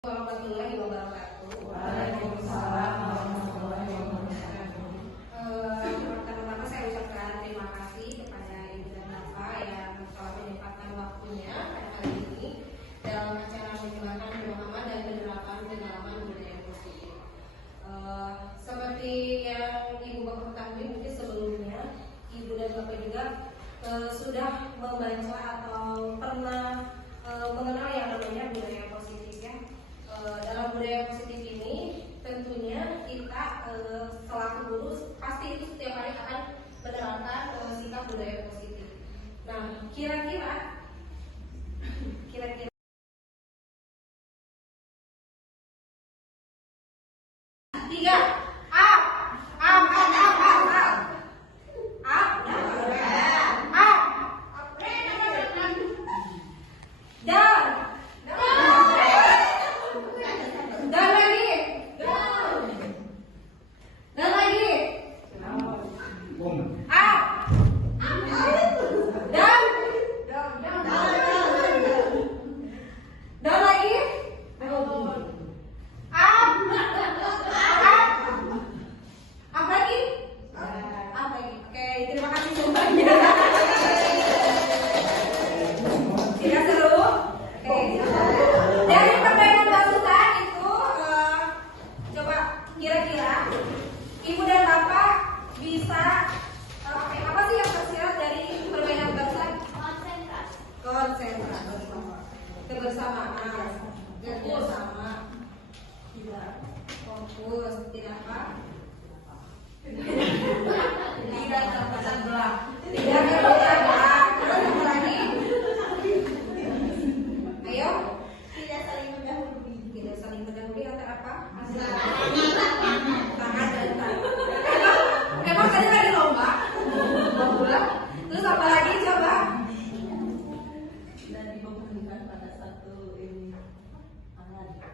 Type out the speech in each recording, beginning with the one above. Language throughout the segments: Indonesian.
Warahmatullahi wabarakatuh. Waalaikumsalam warahmatullahi wabarakatuh. Pertama-tama saya ucapkan terima kasih kepada Ibu dan Bapak yang telah menyempatkan waktunya pada hari ini dalam acara menyebarkan pemahaman dan penerapan pengalaman budaya positif. Seperti yang Ibu Bapak ketahui, mungkin sebelumnya Ibu dan Bapak juga sudah membaca atau pernah mengenal yang namanya budaya positif ya. Dalam budaya positif ini tentunya kita selaku guru pasti itu setiap hari akan menerapkan sikap budaya positif. Nah, kira-kira tiga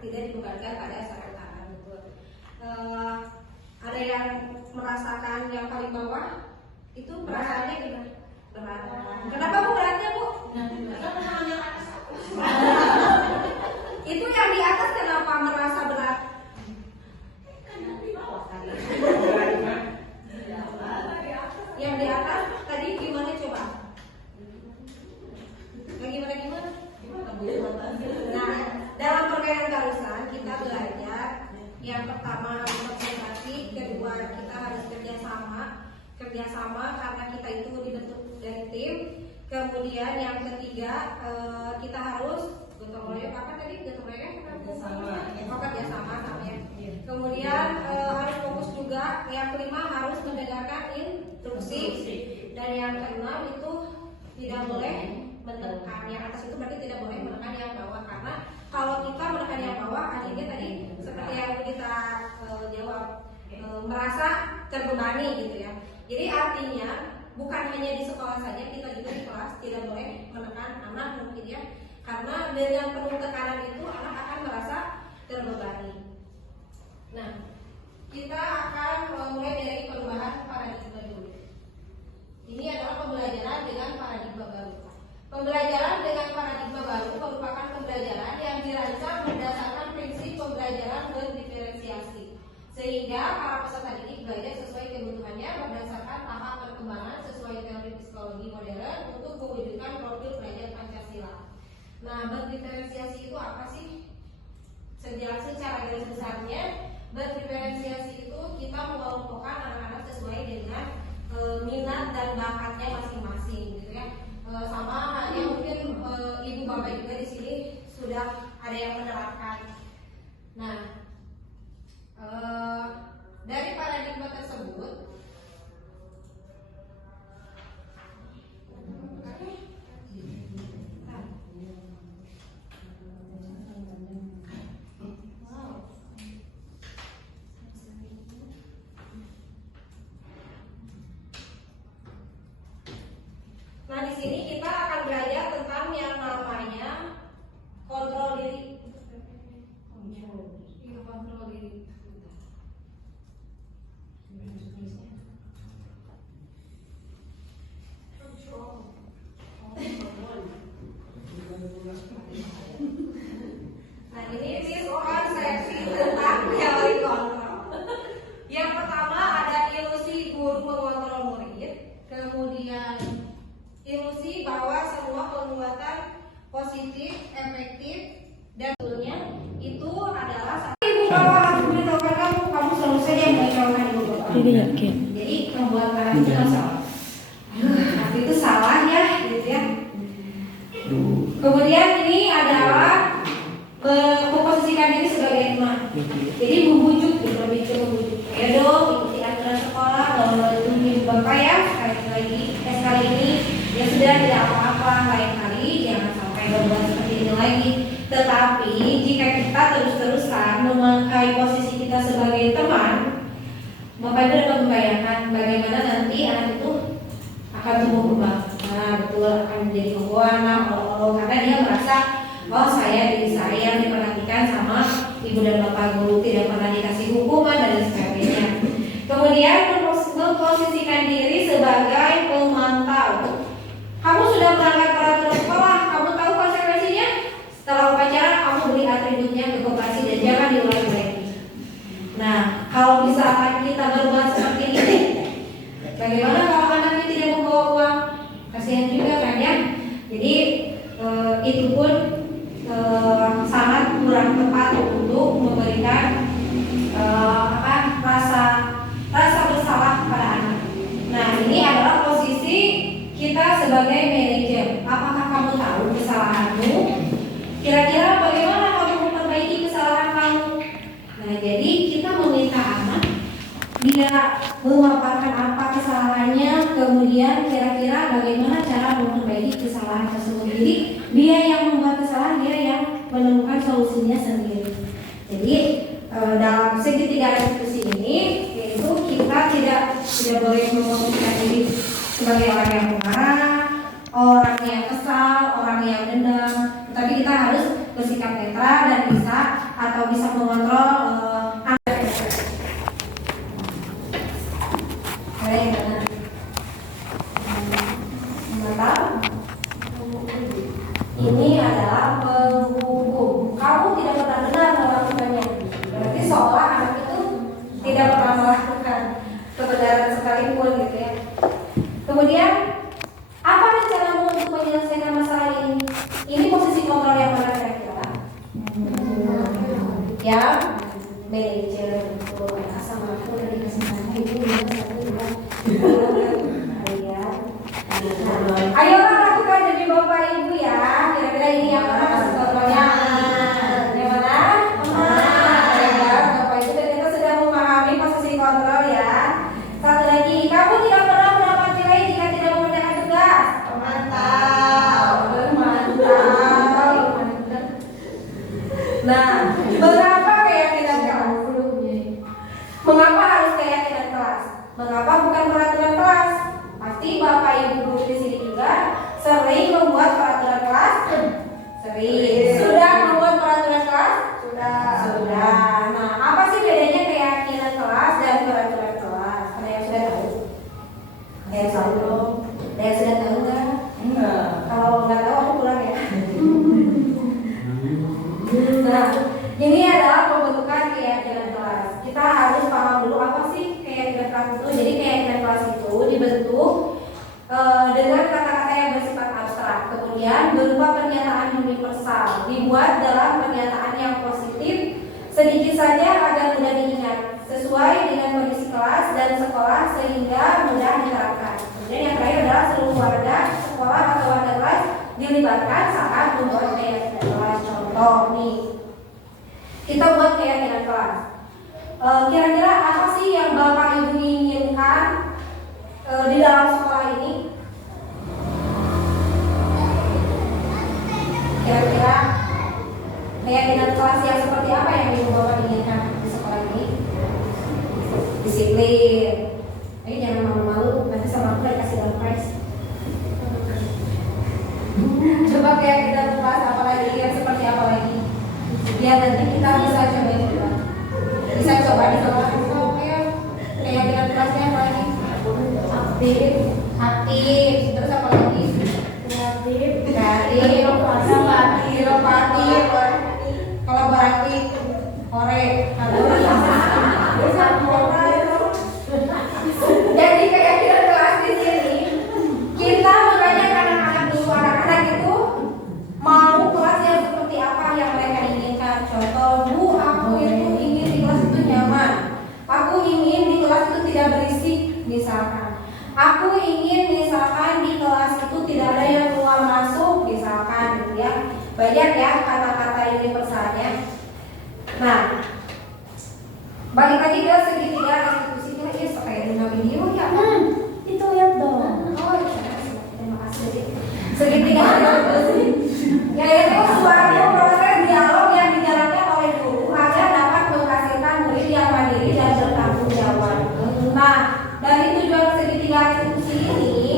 tidak dibubarkan pada satu tangan. Ada yang merasakan yang paling bawah itu perasaannya gimana? Berat. Kenapa Bu beratnya Bu? Itu yang di atas kenapa merasa berat? Yang di atas tadi gimana coba? Gimana? Nah, dalam permainan barusan kita belajar yang pertama harus konsentrasi, kedua kita harus kerjasama karena kita itu dibentuk dari tim. Kemudian yang ketiga kita harus gotong royong kerjasama namanya. Kemudian harus fokus juga. Yang kelima harus mendengarkan instruksi dan yang keenam itu tidak boleh menekan yang atas, itu berarti tidak boleh menekan yang bawah, karena kalau kita menekan yang bawah akhirnya tadi seperti yang kita jawab merasa terbebani gitu ya. Jadi artinya bukan hanya di sekolah saja, kita juga di kelas tidak boleh menekan anak mungkin ya, karena dengan penuh tekanan itu anak akan merasa terbebani. Nah, kita akan mulai dari perubahan paradigma dulu. Ini adalah pembelajaran dengan paradigma baru. Pembelajaran dengan paradigma baru merupakan pembelajaran yang dirancang berdasarkan prinsip pembelajaran berdiferensiasi, sehingga para peserta didik belajar sesuai kebutuhannya berdasarkan tahap perkembangan sesuai teori psikologi modern untuk mewujudkan profil belajar Pancasila. Nah, berdiferensiasi itu apa sih? ada yang menerapkan. Nah, dari paradigma tersebut, nah di sini kita akan belajar tentang yang namanya kontrol diri. Kontrol diri. Nah ini konsepsi tentang teori kontrol. Yang pertama ada ilusi guru mengontrol murid, kemudian ilusi bahwa semua perbuatan positif, efektif, dan sebetulnya itu adalah ibu bapak harus memberitahukan kamu selalu saja memberitahukan ibu bapak. Jadi membuat anak itu masalah. Tapi itu salah ya, gitu ya. Kemudian ini adalah memposisikan diri sebagai teman. Jadi membujuk, lebih ke membujuk. Ya dong, ikuti aturan sekolah, lalu itu bapak ya, sekali ini ya sudah tidak apa-apa, lain kali jangan sampai berbuat seperti ini lagi. Tetapi jika kita terus-terusan memakai posisi kita sebagai teman, bapak itu dapat membayangkan bagaimana nanti anak itu akan tumbuh kembang. Nah betul, akan menjadi pembuana, karena dia merasa oh diri saya diperhatikan sama ibu dan bapak guru, tidak pernah dikasih hukuman dan sebagainya. Kemudian memposisikan diri sebagai pemantau. Kamu sudah melanggar peraturan sekolah, kamu tahu konsekuensinya. Setelah upacara kamu beri atributnya ke koperasi dan jangan diulangi lagi. Nah, kalau misalkan kita berbuat seperti ini, bagaimana kalau anaknya tidak membawa uang? Kasihan juga kan ya. Jadi itu pun sangat kurang tepat untuk memberikan rasa bersalah kepada anak. Nah, ini adalah posisi kita sebagai manajer. Apakah kamu tahu kesalahanmu? Kira-kira bagaimana kamu memperbaiki kesalahan kamu? Nah, jadi kita meminta anak dia memaparkan apa kesalahannya, kemudian kira-kira bagaimana cara memperbaiki kesalahan tersebut. Jadi dia yang membuat kesalahan, dia yang menemukan solusinya sendiri. Jadi dalam segitiga diskusi ini, yaitu kita tidak boleh memposisikan diri sebagai orang yang pemarah, orang yang kesal, orang yang dendam, tetapi kita harus bersikap netral dan bisa mengontrol ini adalah menghukum. Kamu tidak pernah benar melakukannya. Berarti seolah anak itu tidak pernah melakukan kebenaran sekalipun gitu ya. Kemudian apa rencanamu untuk menyelesaikan masalah ini? Ini posisi kontrol yang mana kira-kira? Yang manajer itu sama aku udah dikasih sana itu ayolah lakukan demi bapak ibu ya. Kira-kira ini yang mana masuk kontrolnya? Yang mana? Bapak ibu ternyata sudah memahami posisi kontrol ya. Satu lagi, kamu tidak pernah mendapat nilai jika tidak mengerjakan tugas. Mantap. Nah, mengapa keyakinan kamu? Mengapa harus keyakinan kelas? Mengapa bukan peraturan kelas? Pasti bapak ibu guru di sini juga sering membuat peraturan kelas. Sering. Sudah membuat peraturan kelas? Sudah. Nah, apa sih bedanya keyakinan kelas dan peraturan kelas? Ada yang sudah tahu? Ada yang sudah tahu nggak? Enggak. Kalau nggak tahu aku pulang ya. Nah, ini adalah pembentukan keyakinan kelas. Kita harus paham dulu apa sih keyakinan kelas itu. Jadi keyakinan kelas itu dibentuk dengan kata-kata yang bersifat abstrak, kemudian berupa pernyataan universal, dibuat dalam pernyataan yang positif, sedikit saja agar mudah diingat, sesuai dengan kondisi kelas dan sekolah sehingga mudah diterapkan. Kemudian yang terakhir adalah seluruh warga sekolah atau warga kelas dilibatkan saat membuat keyakinan kelas. Contoh nih, kita buat keyakinan kelas. Kira-kira apa sih yang Bapak Ibu inginkan di dalam sekolah ini? Kira-kira keyakinan kelas yang seperti apa yang Ibu Bapak inginkan di sekolah ini? Disiplin. Jangan malu-malu, nanti sama aku dikasih door prize. Coba keyakinan kelas apa lagi, yang seperti apa lagi? Biar nanti kita bisa coba juga. Bisa coba di kelas. Keyakinan kelasnya apa lagi? Aktif. Terus apa lagi? Kreatif, inovatif, kolaboratif, Jadi keyakinan kelas di sini kita menanyakan anak-anak dulu, anak-anak itu mau kelas yang seperti apa yang mereka inginkan. Contoh, Bu, aku itu ingin di kelas itu nyaman. Aku ingin di kelas itu tidak berisik, misalkan. Aku ingin misalkan di kelas itu tidak ada yang keluar masuk, misalkan gitu ya. Banyak ya kata-kata universalnya. Nah, balik lagi ke segitiga restitusinya, ya kayak di video ya. Itu lihat dong. Oh, terima kasih. Segitiga restitusi. Yaitu suatu proses dialog yang dijalankan oleh guru agar dapat menghasilkan murid yang mandiri dan bertanggung jawab. Nah, dari tujuan segitiga restitusi ini,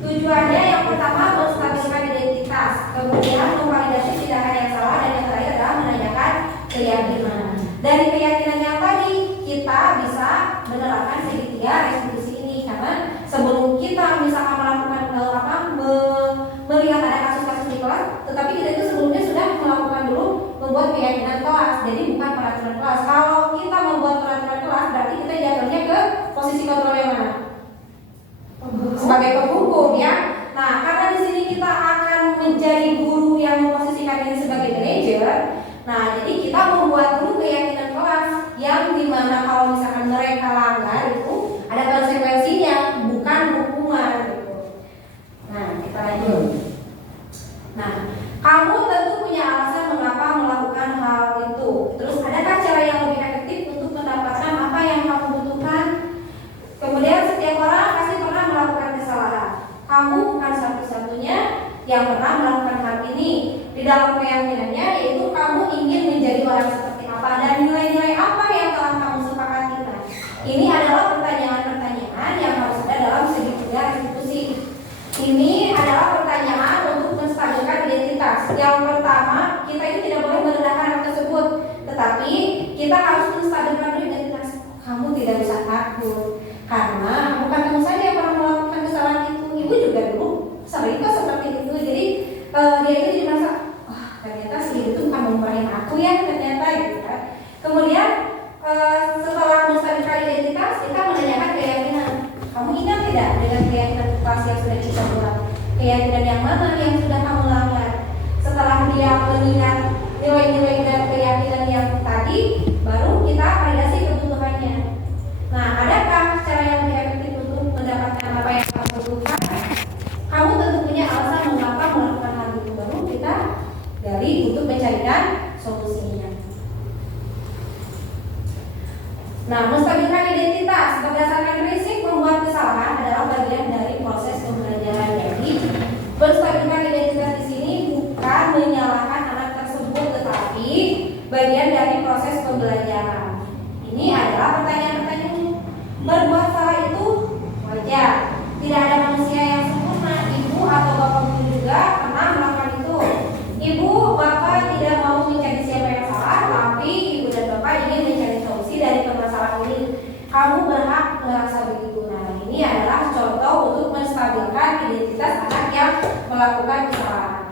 tujuannya yang pertama menstabilkan identitas, kemudian memvalidasi tindakan yang salah, dan yang terakhir adalah menanyakan keyakinan. Dari keyakinan yang tadi kita bisa menerapkan segitiga restitusi ini, karena sebelum kita misalkan melakukan melihat ada kasus-kasus di kelas, tetapi kita itu sebelumnya sudah melakukan dulu membuat keyakinan kelas. Jadi bukan peraturan kelas. Kalau kita membuat peraturan kelas, berarti kita jatuhnya ke posisi kontrol yang mana? Sebagai penghukum ya. Nah, karena di sini kita akan menjadi guru yang memposisikan diri sebagai manajer. Nah, jadi kita membuat dulu keyakinan kelas yang dimana kalau misalkan mereka langgar itu ada konsekuensinya, bukan hukuman gitu. Nah, kita lanjut. Nah, kamu tentu punya alasan mengapa melakukan hal itu. Terus adakah cara yang lebih efektif untuk mendapatkan apa yang kamu butuhkan? Kemudian setiap orang pasti pernah melakukan kesalahan. Kamu bukan satu-satunya yang pernah melakukan hal ini. Di dalam keyakinannya yaitu kamu ingin menjadi orang seperti apa dan nilai-nilai apa yang telah kamu sepakati. Ini adalah pertanyaan-pertanyaan yang harus ada dalam segitiga restitusi. Ini adalah pertanyaan untuk menstabilkan identitas. Yang pertama, kita itu tidak boleh merendahkan hal tersebut, tetapi kita harus menstabilkan identitas. Kamu tidak bisa takut, karena bukan kamu saja yang pernah melakukan kesalahan itu. Ibu juga dulu sering kok seperti itu. Jadi dia itu jadi merasa, ternyata si itu bukan memarahin aku ya, ternyata gitu kan. Kemudian setelah menstabilkan identitas, kita menanyakan keyakinan. Kamu ingat tidak dengan keyakinan kelas yang sudah kita buat? Keyakinan yang mana yang sudah kamu langgar? Setelah dia mengingat nilai-nilai dan keyakinan yang tadi, baru kita validasi kebutuhannya. Nah, adakah cara yang lebih efektif untuk mendapatkan apa yang kamu butuhkan? Kamu tentu punya alasan mengapa melakukan hal itu, baru kita gali untuk mencarikan solusinya. Nah, menstabilkan identitas berdasarkan prinsip membuat kesalahan adalah bagian dari proses pembelajaran. Jadi, menstabilkan identitas di sini bukan menyalahkan anak tersebut, tetapi bagian dari proses pembelajaran. Ini adalah pertanyaan-pertanyaan. Berbuat salah itu wajar. Tidak ada manusia yang sempurna. Ibu atau bapak guru juga pernah melakukan itu. Ibu bapak tidak mau mencari siapa yang salah, tapi ibu dan bapak ingin mencari solusi dari permasalahan ini. Kamu berhak merasa begitu. Nah, ini adalah contoh untuk menstabilkan identitas anak yang melakukan kesalahan.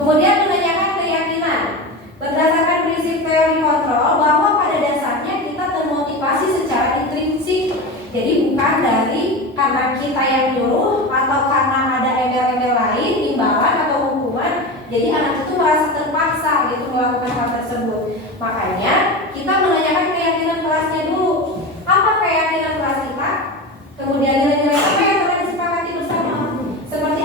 Kemudian menanyakan keyakinan. Berdasarkan prinsip teori kontrol, bahwa pada dasarnya kita termotivasi secara intrinsik. Jadi bukan dari karena kita yang nyuruh atau karena ada embel-embel lain, imbalan atau hukuman. Jadi anak itu merasa terpaksa gitu melakukan hal tersebut. Makanya kita menanyakan keyakinan kelasnya dulu. Apa keyakinan kelas kita? Kemudian nilai-nilai apa yang telah disepakati bersama? Seperti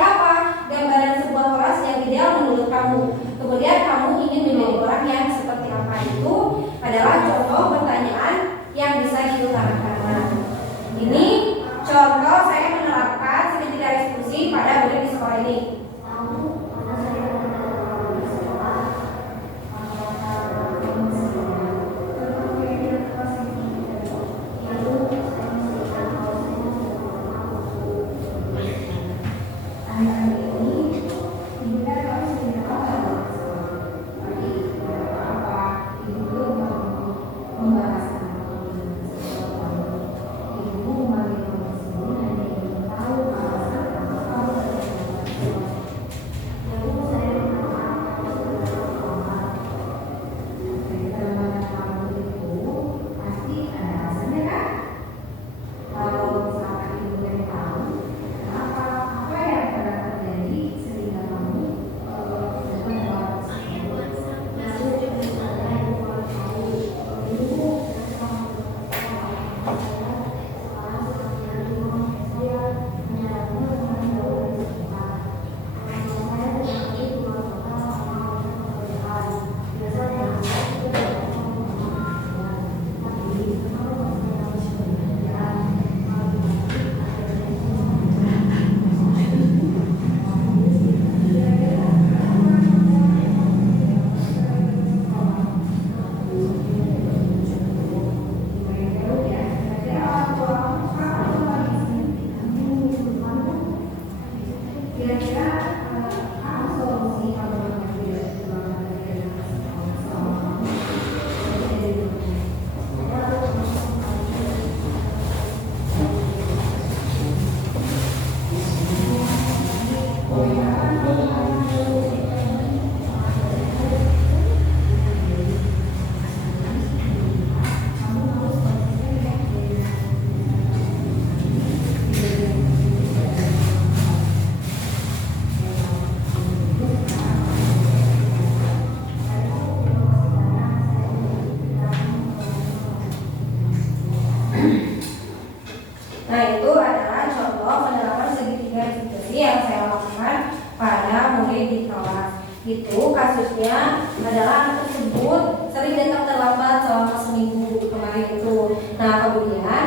satunya adalah anak tersebut sering datang terlambat selama seminggu kemarin itu. Nah kemudian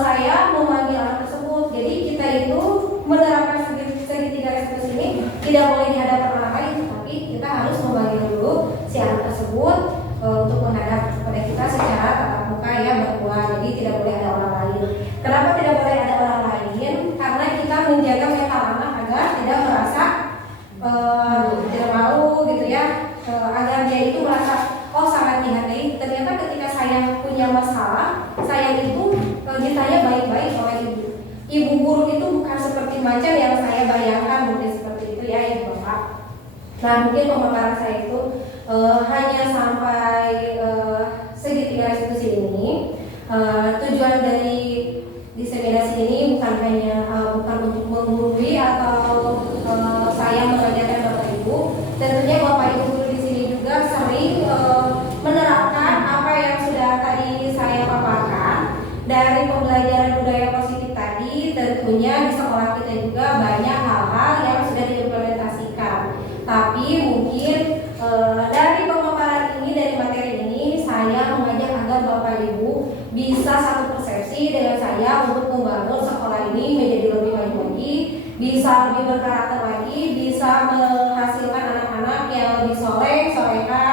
saya memanggil anak tersebut. Jadi kita itu menerapkan segitiga restitusi ini tidak boleh dihadap orang lain, tapi kita harus memanggil dulu si anak tersebut untuk menghadap kepada kita secara tatap muka ya berdua. Jadi tidak boleh ada orang lain. Kenapa tidak boleh ada orang lain? Karena kita menjaga mental anak agar tidak merasa tidak mau gitu ya, agar dia itu merasa oh sangat dihargai. Ternyata ketika saya punya masalah, saya itu ditanya baik-baik oleh ibu. Ibu guru itu bukan seperti macan yang saya bayangkan mungkin seperti itu ya ibu bapak. Nah mungkin pemaparan saya itu hanya sampai segitiga restitusi ini. Tujuan dari diseminasi ini bukan hanya bukan untuk menggurui atau saya mengajarkan bapak ibu. Tentunya bapak ibu guru di sini juga sering menerapkan apa yang sudah tadi saya paparkan dari pembelajaran budaya positif tadi. Tentunya di sekolah kita juga banyak hal-hal yang sudah diimplementasikan. Tapi mungkin dari pemaparan ini, dari materi ini, saya mengajak agar bapak ibu bisa satu persepsi dengan saya untuk membangun sekolah ini menjadi lebih maju lagi, bisa lebih berkarakter lagi, bisa menghasilkan anak-anak yang lebih soleh, soleha,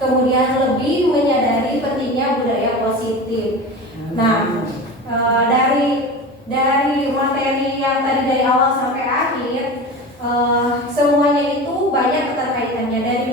kemudian lebih menyadari pentingnya budaya positif. Nah, dari materi yang tadi dari awal sampai akhir, semuanya itu banyak keterkaitannya dari